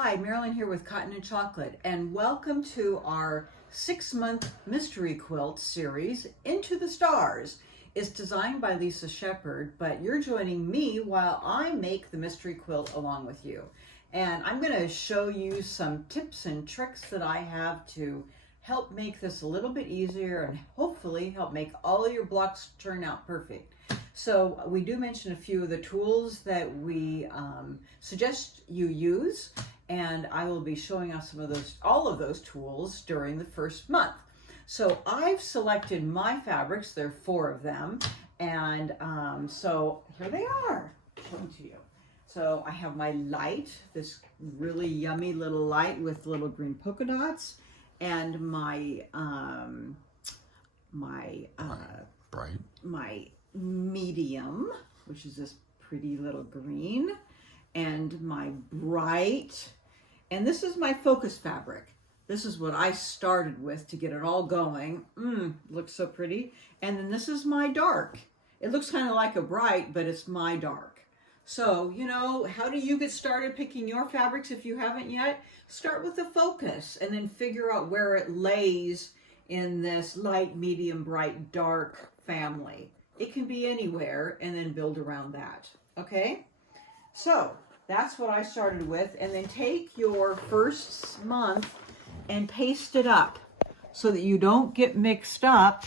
Hi, Marilyn here with Cotton and Chocolate, and welcome to our 6-month mystery quilt series, Into the Stars. It's designed by Lisa Shepherd, but you're joining me while I make the mystery quilt along with you. And I'm going to show you some tips and tricks that I have to help make this a little bit easier and hopefully help make all your blocks turn out perfect. So we do mention a few of the tools that we suggest you use, and I will be showing off all of those tools during the first month. So I've selected my fabrics. There are 4 of them, and so here they are. Show them to you. So I have my light, this really yummy little light with little green polka dots, and my medium, which is this pretty little green, and my bright, and this is my focus fabric. This is what I started with to get it all going. Looks so pretty. And then this is my dark. It looks kind of like a bright, but it's my dark. So, you know, how do you get started picking your fabrics if you haven't yet? Start with the focus and then figure out where it lays in this light, medium, bright, dark family. It can be anywhere, and then build around that, okay? So that's what I started with, and then take your first month and paste it up so that you don't get mixed up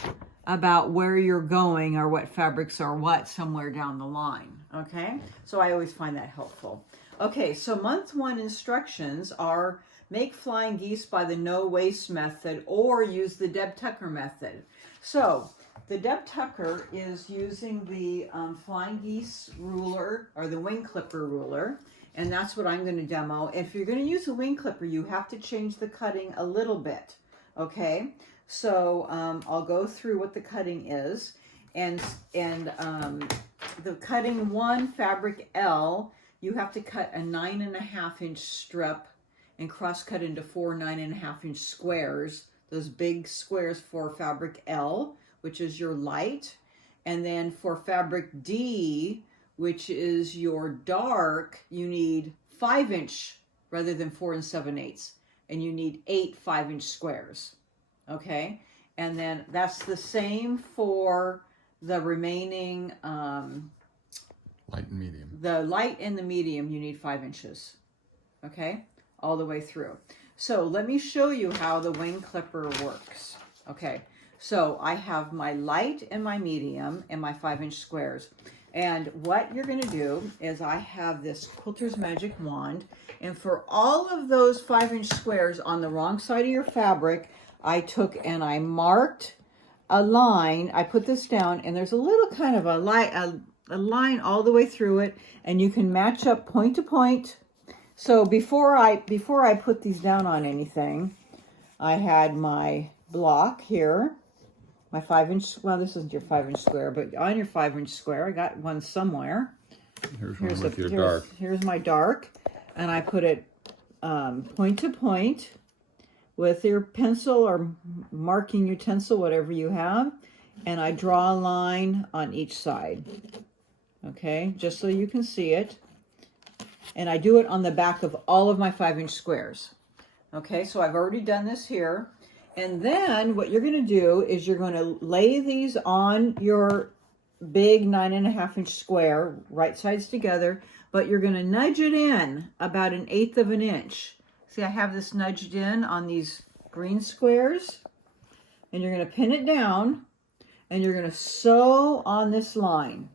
about where you're going or what fabrics are what somewhere down the line, okay? So I always find that helpful. Okay, so month 1 instructions are make flying geese by the no waste method or use the Deb Tucker method. So the Deb Tucker is using the Flying Geese ruler, or the Wing Clipper ruler, and that's what I'm going to demo. If you're going to use a Wing Clipper, you have to change the cutting a little bit, okay? So I'll go through what the cutting is, and the cutting 1, fabric L, you have to cut a 9.5-inch strip and cross cut into 4 9.5-inch squares, those big squares for fabric L, which is your light. And then for fabric D, which is your dark, you need 5-inch rather than 4 7/8, and you need 8 5-inch squares, okay? And then that's the same for the remaining light and medium. The light and the medium, you need 5 inches, okay, all the way through. So let me show you how the Wing Clipper works. Okay, so I have my light and my medium and my 5-inch squares. And what you're going to do is I have this Quilter's Magic Wand, and for all of those 5-inch squares on the wrong side of your fabric, I took and I marked a line. I put this down, and there's a little kind of a line all the way through it, and you can match up point to point. So before I put these down on anything, I had my block here, my 5-inch, well, this isn't your 5-inch square, but on your 5-inch square, I got one somewhere. Here's my dark, and I put it point to point with your pencil or marking utensil, whatever you have, and I draw a line on each side, okay, just so you can see it. And I do it on the back of all of my 5-inch squares. Okay, so I've already done this here. And then what you're going to do is you're going to lay these on your big 9.5-inch square, right sides together, but you're going to nudge it in about 1/8 of an inch. See, I have this nudged in on these green squares, and you're going to pin it down, and you're going to sew on this line.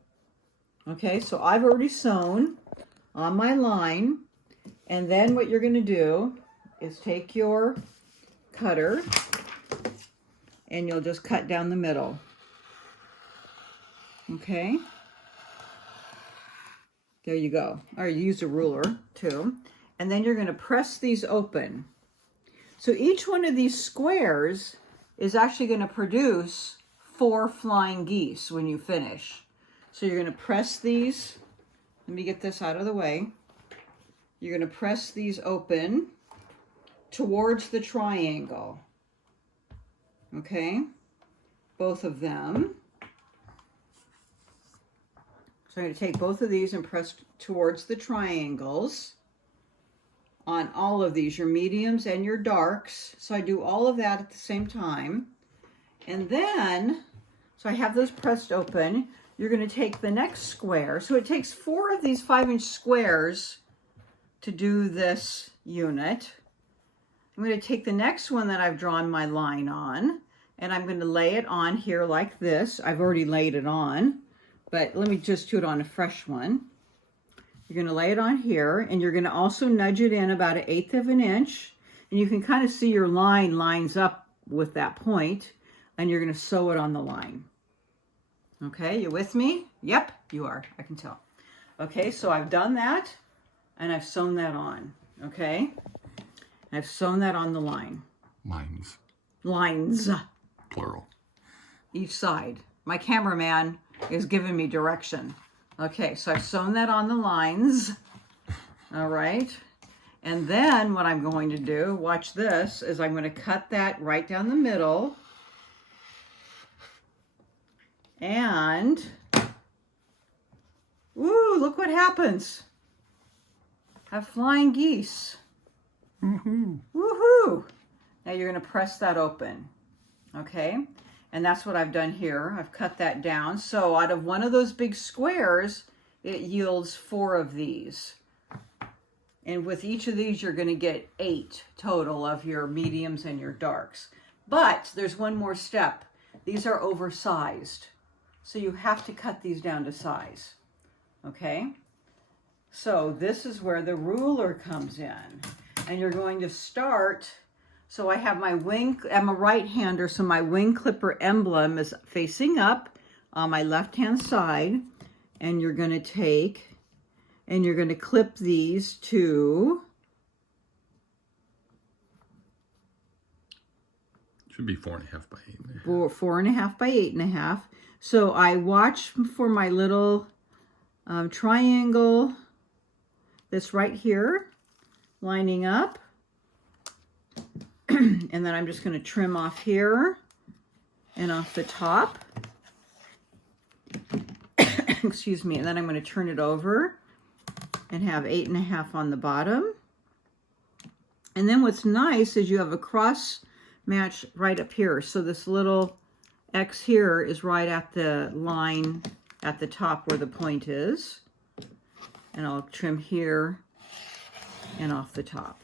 Okay, so I've already sewn on my line, and then what you're going to do is take your cutter and you'll just cut down the middle. Okay, there you go. Or you use a ruler too, and then you're going to press these open. So each one of these squares is actually going to produce 4 flying geese when you finish. So you're going to press these. Let me get this out of the way. You're going to press these open towards the triangle. Okay, both of them. So I'm going to take both of these and press towards the triangles. on all of these, your mediums and your darks. So I do all of that at the same time. And then, so I have those pressed open. You're going to take the next square. So it takes 4 of these 5-inch squares to do this unit. I'm going to take the next one that I've drawn my line on, and I'm going to lay it on here like this. I've already laid it on, but let me just do it on a fresh one. You're going to lay it on here, and you're going to also nudge it in about 1/8 of an inch, and you can kind of see your line lines up with that point, and you're going to sew it on the line. Okay, you with me? Yep, you are. I can tell. Okay, so I've done that, and I've sewn that on. Okay, I've sewn that on the line. Lines. Lines. Plural. Each side. My cameraman is giving me direction. Okay, so I've sewn that on the lines. All right. And then what I'm going to do, watch this, is I'm going to cut that right down the middle. And, woo, look what happens. I have flying geese. Woohoo. Woohoo! Now you're going to press that open. Okay? And that's what I've done here. I've cut that down. So out of one of those big squares, it yields 4 of these. And with each of these, you're going to get 8 total of your mediums and your darks. But there's one more step. These are oversized. So you have to cut these down to size. Okay? So this is where the ruler comes in. And you're going to start. So I have my wing, I'm a right-hander, so my wing clipper emblem is facing up on my left-hand side. And you're going to take, and you're going to clip these to, Should be 4.5 by 8.5. 4.5 by 8.5. So I watch for my little triangle that's right here, lining up. And then I'm just going to trim off here and off the top. Excuse me. And then I'm going to turn it over and have 8.5 on the bottom. And then what's nice is you have a cross match right up here. So this little X here is right at the line at the top where the point is. And I'll trim here and off the top.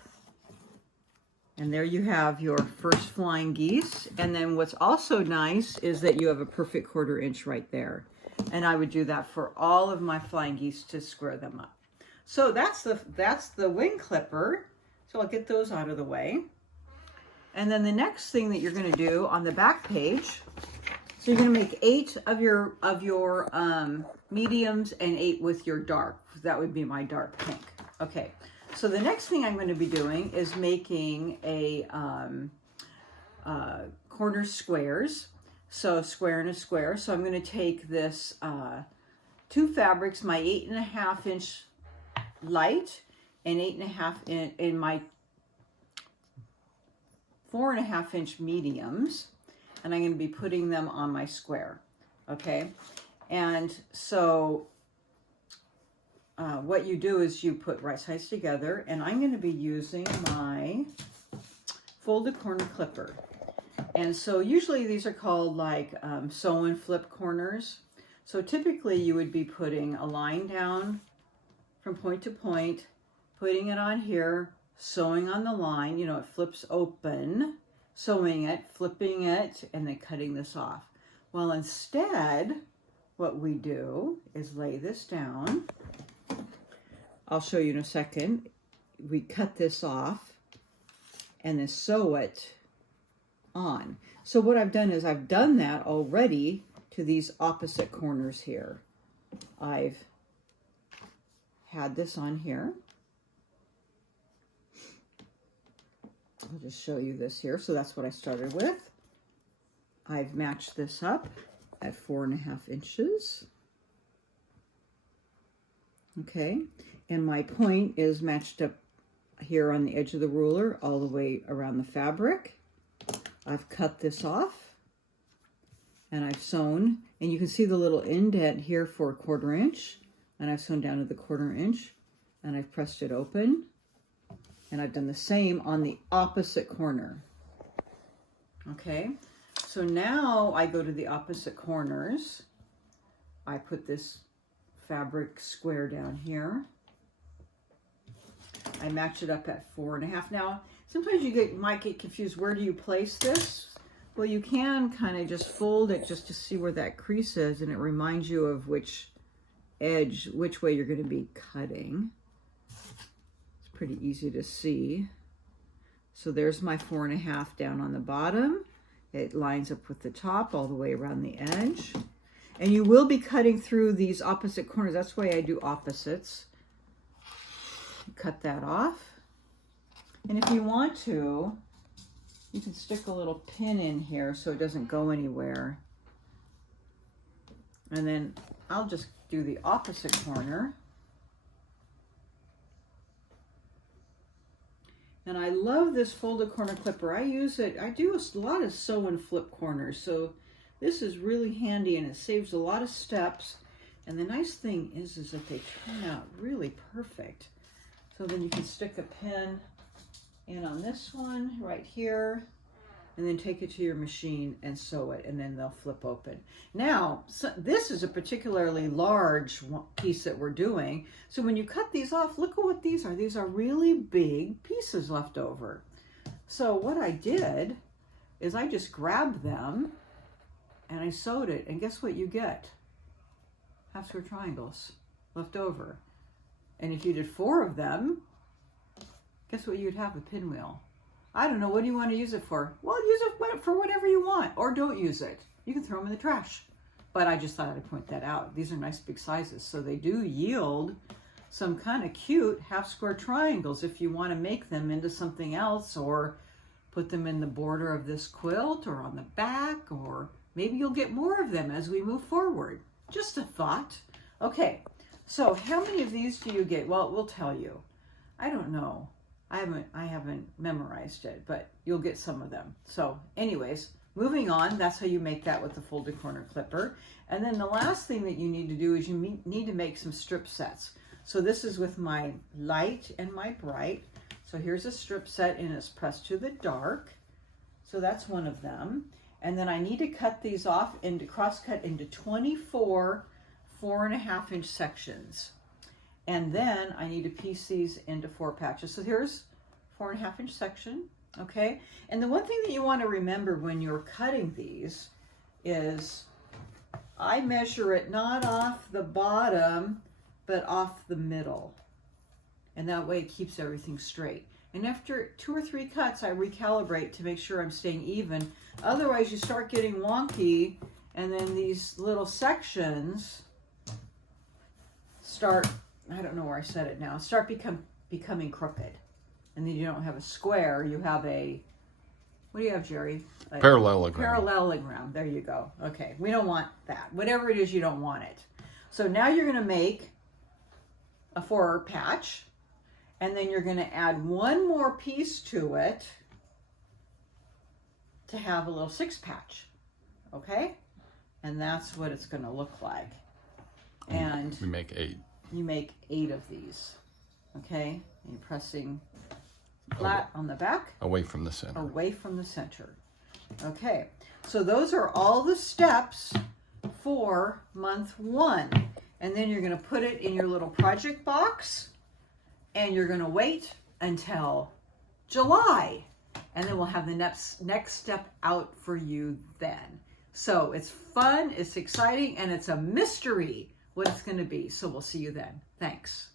And there you have your first flying geese. And then what's also nice is that you have a perfect 1/4 inch right there. And I would do that for all of my flying geese to square them up. So that's the wing clipper. So I'll get those out of the way. And then the next thing that you're going to do on the back page, so you're going to make 8 of your mediums and 8 with your dark. That would be my dark pink. Okay. So the next thing I'm going to be doing is making a corner squares. So square and a square. So I'm going to take this 2 fabrics, my 8.5 inch light and 8.5 in my 4.5 inch mediums, and I'm going to be putting them on my square. Okay, and so what you do is you put right sides together, and I'm going to be using my folded corner clipper. And so usually these are called like sew and flip corners. So typically you would be putting a line down from point to point, putting it on here, sewing on the line, you know, it flips open, sewing it, flipping it, and then cutting this off. Well, instead, what we do is lay this down. I'll show you in a second. We cut this off and then sew it on. So what I've done is I've done that already to these opposite corners here. I've had this on here. I'll just show you this here. So that's what I started with. I've matched this up at 4.5 inches. Okay, and my point is matched up here on the edge of the ruler all the way around the fabric. I've cut this off and I've sewn, and you can see the little indent here for 1/4 inch, and I've sewn down to the 1/4 inch, and I've pressed it open, And I've done the same on the opposite corner. Okay, so now I go to the opposite corners. I put this fabric square down here. I match it up at 4.5. Now, sometimes you might get confused. Where do you place this? Well, you can kind of just fold it just to see where that crease is, and it reminds you of which edge, which way you're going to be cutting. It's pretty easy to see. So there's my 4.5 down on the bottom. It lines up with the top all the way around the edge. And you will be cutting through these opposite corners. That's why I do opposites. Cut that off. And if you want to, you can stick a little pin in here so it doesn't go anywhere. And then I'll just do the opposite corner. And I love this folded corner clipper. I use it, I do a lot of sew and flip corners. So this is really handy and it saves a lot of steps. And the nice thing is that they turn out really perfect. So then you can stick a pin in on this one right here, and then take it to your machine and sew it, and then they'll flip open. Now, this is a particularly large piece that we're doing. So when you cut these off, look at what these are. These are really big pieces left over. So what I did is I just grabbed them and I sewed it, and guess what you get? Half square triangles left over. And if you did 4 of them, guess what you'd have? A pinwheel. I don't know, what do you want to use it for? Well, use it for whatever you want, or don't use it. You can throw them in the trash. But I just thought I'd point that out. These are nice big sizes, so they do yield some kind of cute half square triangles if you want to make them into something else, or put them in the border of this quilt or on the back, or maybe you'll get more of them as we move forward. Just a thought. Okay, so how many of these do you get? Well, we'll tell you. I don't know. I haven't memorized it, but you'll get some of them. So anyways, moving on, that's how you make that with the folded corner clipper. And then the last thing that you need to do is you need to make some strip sets. So this is with my light and my bright. So here's a strip set, and it's pressed to the dark. So that's one of them. And then I need to cut these off into cross-cut into 24 4.5-inch sections. And then I need to piece these into 4 patches. So here's 4.5-inch section, okay? And the one thing that you want to remember when you're cutting these is I measure it not off the bottom, but off the middle. And that way it keeps everything straight. And after 2 or 3 cuts, I recalibrate to make sure I'm staying even. Otherwise, you start getting wonky, and then these little sections start, I don't know where I said it now, start becoming crooked. And then you don't have a square, you have a, what do you have, Jerry? Parallelogram. Parallelogram, there you go. Okay, we don't want that. Whatever it is, you don't want it. So now you're gonna make a 4 patch, and then you're gonna add 1 more piece to it to have a little 6 patch, okay? And that's what it's gonna look like. And we make 8. You make 8 of these, okay? And you're pressing flat on the back. Away from the center. Away from the center. Okay, so those are all the steps for month 1. And then you're gonna put it in your little project box, and you're gonna wait until July. And then we'll have the next step out for you then. So it's fun, it's exciting, and it's a mystery what it's going to be. So we'll see you then. Thanks.